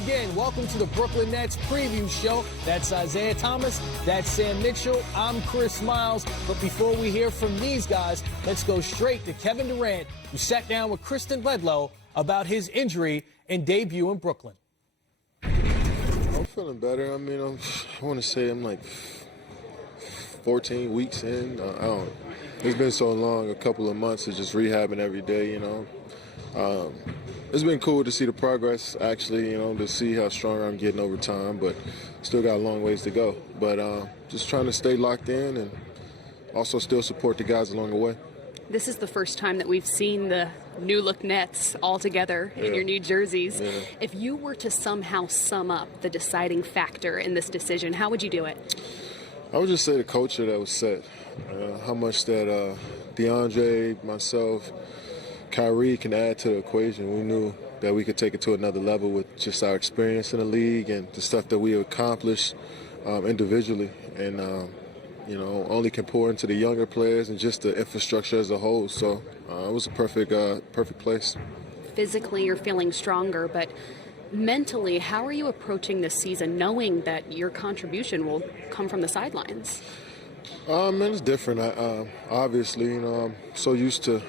begin. Welcome to the Brooklyn Nets preview show. That's Isaiah Thomas. That's Sam Mitchell. I'm Chris Miles. But before we hear from these guys, let's go straight to Kevin Durant, who sat down with Kristen Ledlow about his injury and debut in Brooklyn. I'm feeling better. I mean, I want to say I'm like 14 weeks in. It's been so long, a couple of months of just rehabbing every day, you know. It's been cool to see the progress, actually, you know, to see how stronger I'm getting over time, but still got a long ways to go. But just trying to stay locked in and also still support the guys along the way. This is the first time that we've seen the new look Nets all together in your new jerseys. Yeah. If you were to somehow sum up the deciding factor in this decision, how would you do it? I would just say the culture that was set, how much that DeAndre, myself, Kyrie can add to the equation. We knew that we could take it to another level with just our experience in the league and the stuff that we accomplished individually, and you know, only can pour into the younger players and just the infrastructure as a whole. So it was a perfect place. Physically, you're feeling stronger, but mentally, how are you approaching this season, knowing that your contribution will come from the sidelines? Man, it's different. Obviously, you know, I'm so used to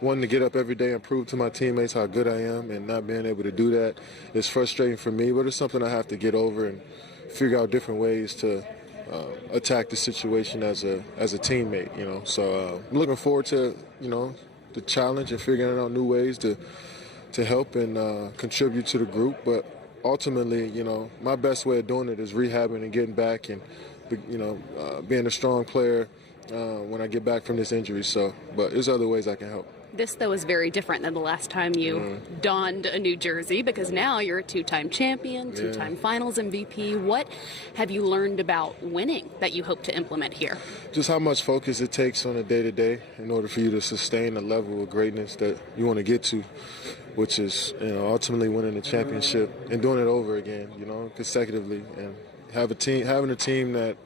wanting to get up every day and prove to my teammates how good I am, and not being able to do that is frustrating for me, but it's something I have to get over and figure out different ways to attack the situation as a teammate, you know. So I'm looking forward to, you know, the challenge and figuring out new ways to help and contribute to the group. But ultimately, you know, my best way of doing it is rehabbing and getting back and, you know, being a strong player when I get back from this injury. So, but there's other ways I can help. This, though, is very different than the last time you donned a new jersey, because now you're a two-time champion, two-time finals MVP. What have you learned about winning that you hope to implement here? Just how much focus it takes on a day-to-day in order for you to sustain the level of greatness that you want to get to, which is, you know, ultimately winning the championship and doing it over again, you know, consecutively, and having a team that,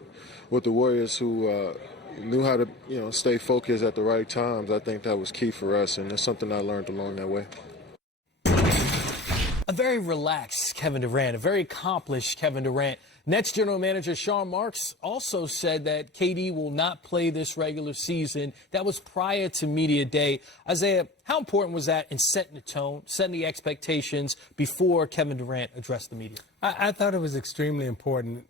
with the Warriors, who knew how to, you know, stay focused at the right times. I think that was key for us, and it's something I learned along that way. A very relaxed Kevin Durant, a very accomplished Kevin Durant. Nets general manager Sean Marks also said that KD will not play this regular season. That was prior to media day. Isaiah, how important was that in setting the tone, setting the expectations before Kevin Durant addressed the media? I thought it was extremely important,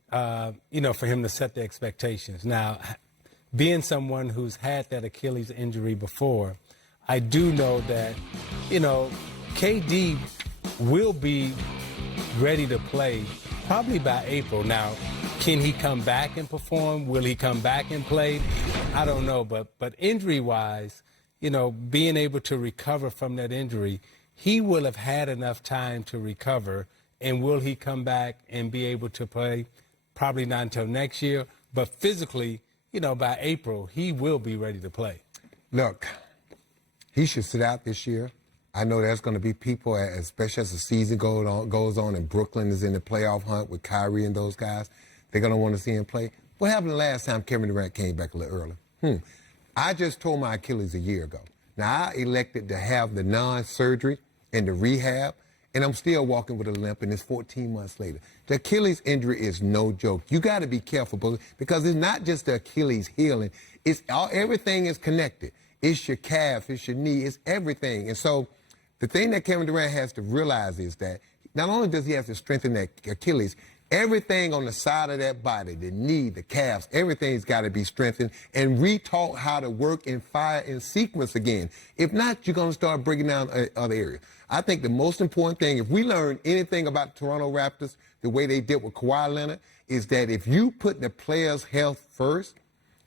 you know, for him to set the expectations. Now, being someone who's had that Achilles injury before, I do know that, you know, KD will be ready to play probably by April. Now, can he come back and perform? Will he come back and play? I don't know, but injury-wise, you know, being able to recover from that injury, he will have had enough time to recover. And will he come back and be able to play? Probably not until next year, but physically, you know, by April, he will be ready to play. Look, he should sit out this year. I know there's going to be people, especially as the season goes on and Brooklyn is in the playoff hunt with Kyrie and those guys, they're going to want to see him play. What happened the last time Kevin Durant came back a little early? I just tore my Achilles a year ago. Now, I elected to have the non-surgery and the rehab, and I'm still walking with a limp, and it's 14 months later. The Achilles injury is no joke. You got to be careful, because it's not just the Achilles healing. Everything is connected. It's your calf, it's your knee, it's everything. And so the thing that Kevin Durant has to realize is that not only does he have to strengthen that Achilles, everything on the side of that body, the knee, the calves, everything's got to be strengthened and retaught how to work and fire in sequence again. If not, you're going to start breaking down other areas. I think the most important thing, if we learn anything about the Toronto Raptors, the way they did with Kawhi Leonard, is that if you put the players' health first,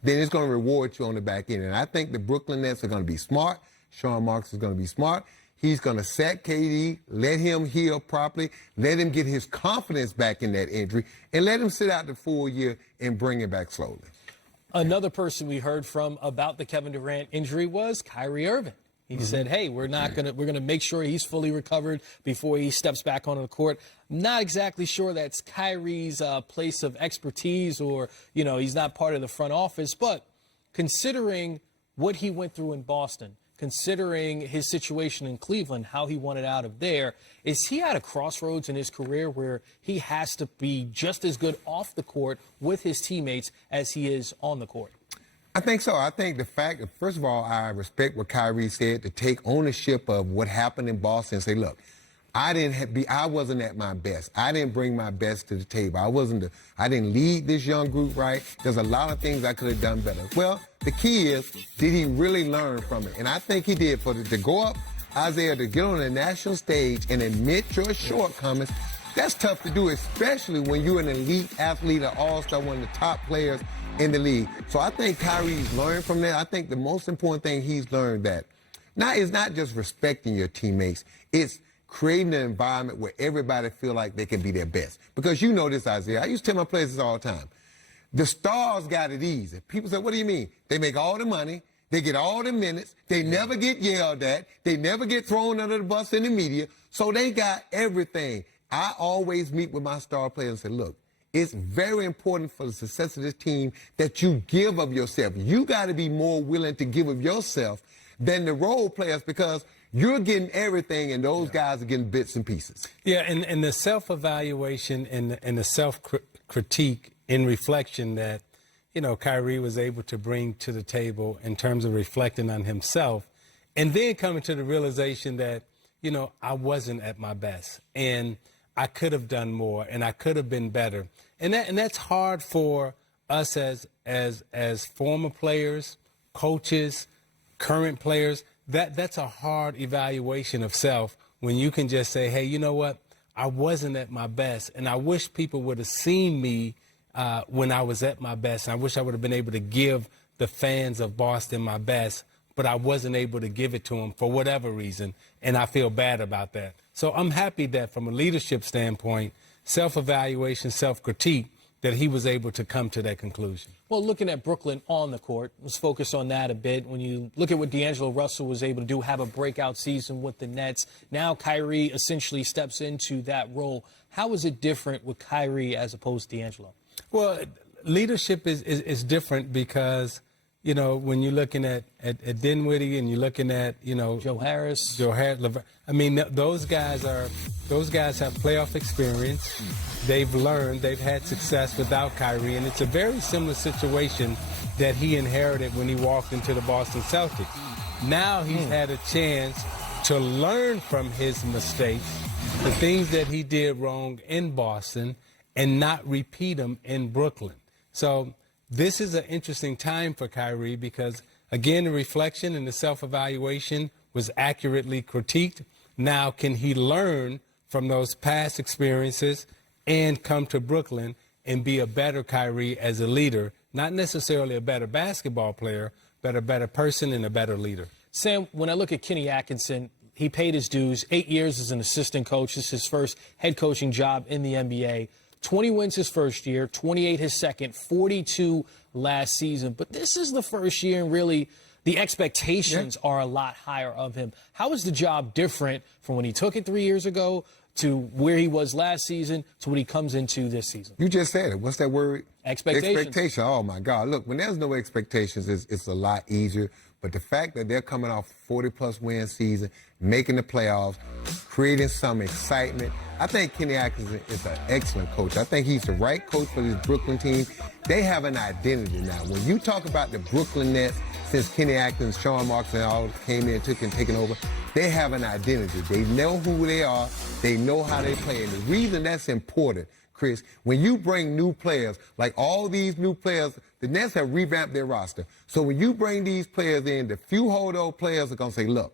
then it's going to reward you on the back end. And I think the Brooklyn Nets are going to be smart. Sean Marks is going to be smart. He's going to set KD, let him heal properly, let him get his confidence back in that injury, and let him sit out the full year and bring it back slowly. Another person we heard from about the Kevin Durant injury was Kyrie Irving. He said, hey, we're going to make sure he's fully recovered before he steps back onto the court. Not exactly sure that's Kyrie's place of expertise, or, you know, he's not part of the front office. But considering what he went through in Boston, considering his situation in Cleveland, how he wanted out of there. Is he at a crossroads in his career where he has to be just as good off the court with his teammates as he is on the court? I think so. I think the fact, first of all, I respect what Kyrie said, to take ownership of what happened in Boston and say, look, I wasn't at my best. I didn't bring my best to the table. I didn't lead this young group right. There's a lot of things I could have done better. Well, the key is, did he really learn from it? And I think he did. To go up, Isaiah, to get on the national stage and admit your shortcomings, that's tough to do, especially when you're an elite athlete, an all-star, one of the top players in the league. So I think Kyrie's learned from that. I think the most important thing he's learned that is not just respecting your teammates, it's creating an environment where everybody feel like they can be their best. Because you know this, Isaiah. I used to tell my players this all the time. The stars got it easy. People say, what do you mean? They make all the money. They get all the minutes. They never get yelled at. They never get thrown under the bus in the media. So they got everything. I always meet with my star players and say, look, it's very important for the success of this team that you give of yourself. You got to be more willing to give of yourself than the role players, because you're getting everything and those guys are getting bits and pieces. Yeah, and the self-evaluation and the self-critique in reflection that, Kyrie was able to bring to the table in terms of reflecting on himself, and then coming to the realization that, I wasn't at my best and I could have done more and I could have been better. And that's hard for us as former players, coaches, current players. That's a hard evaluation of self when you can just say, hey, you know what? I wasn't at my best, and I wish people would have seen me when I was at my best. And I wish I would have been able to give the fans of Boston my best, but I wasn't able to give it to them for whatever reason, and I feel bad about that. So I'm happy that from a leadership standpoint, self-evaluation, self-critique, that he was able to come to that conclusion. Well, looking at Brooklyn on the court, let's focus on that a bit. When you look at what D'Angelo Russell was able to do, have a breakout season with the Nets, now Kyrie essentially steps into that role. How is it different with Kyrie as opposed to D'Angelo? Well, leadership is different because, when you're looking at Dinwiddie and you're looking at, Joe Harris, I mean, those guys have playoff experience. They've learned, they've had success without Kyrie, and it's a very similar situation that he inherited when he walked into the Boston Celtics. Now he's had a chance to learn from his mistakes, the things that he did wrong in Boston, and not repeat them in Brooklyn. So this is an interesting time for Kyrie because, again, the reflection and the self-evaluation was accurately critiqued. Now, can he learn from those past experiences and come to Brooklyn and be a better Kyrie as a leader, not necessarily a better basketball player, but a better person and a better leader? Sam, when I look at Kenny Atkinson, he paid his dues, 8 years as an assistant coach. This is his first head coaching job in the NBA. 20 wins his first year, 28 his second, 42 last season. But this is the first year, and really the expectations are a lot higher of him. How is the job different from when he took it 3 years ago to where he was last season to what he comes into this season? You just said it. What's that word? Expectations. Expectation. Oh, my God. Look, when there's no expectations, it's a lot easier. But the fact that they're coming off 40-plus win season, making the playoffs, creating some excitement, I think Kenny Atkinson is an excellent coach. I think he's the right coach for this Brooklyn team. They have an identity now. When you talk about the Brooklyn Nets, since Kenny Atkinson, Sean Marks, and all came in, taken over, they have an identity. They know who they are. They know how they play. And the reason that's important, Chris, when you bring new players, like all these new players, the Nets have revamped their roster. So when you bring these players in, the few holdover players are going to say, look,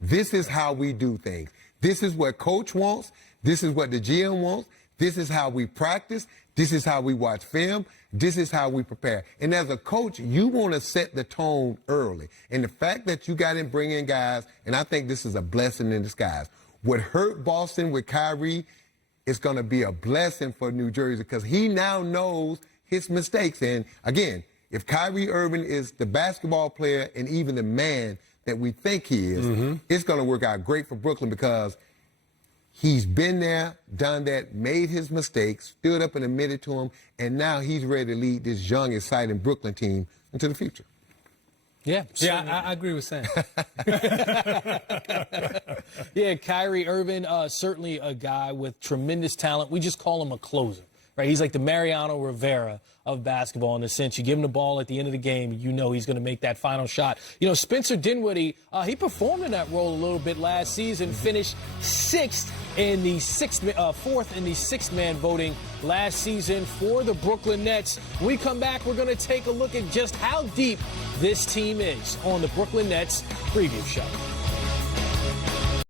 this is how we do things. This is what coach wants. This is what the GM wants. This is how we practice. This is how we watch film. This is how we prepare. And as a coach, you want to set the tone early. And the fact that you got to bring in guys, and I think this is a blessing in disguise. What hurt Boston with Kyrie is going to be a blessing for New Jersey because he now knows his mistakes. And again, if Kyrie Irving is the basketball player and even the man that we think he is, it's going to work out great for Brooklyn because he's been there, done that, made his mistakes, stood up and admitted to them, and now he's ready to lead this young, exciting Brooklyn team into the future. Yeah, I agree with Sam. Yeah, Kyrie Irving, certainly a guy with tremendous talent. We just call him a closer, right? He's like the Mariano Rivera of basketball in the sense you give him the ball at the end of the game, you know he's going to make that final shot. You know, Spencer Dinwiddie, he performed in that role a little bit last season, finished fourth in the sixth-man voting last season for the Brooklyn Nets. When we come back, we're going to take a look at just how deep this team is on the Brooklyn Nets preview show.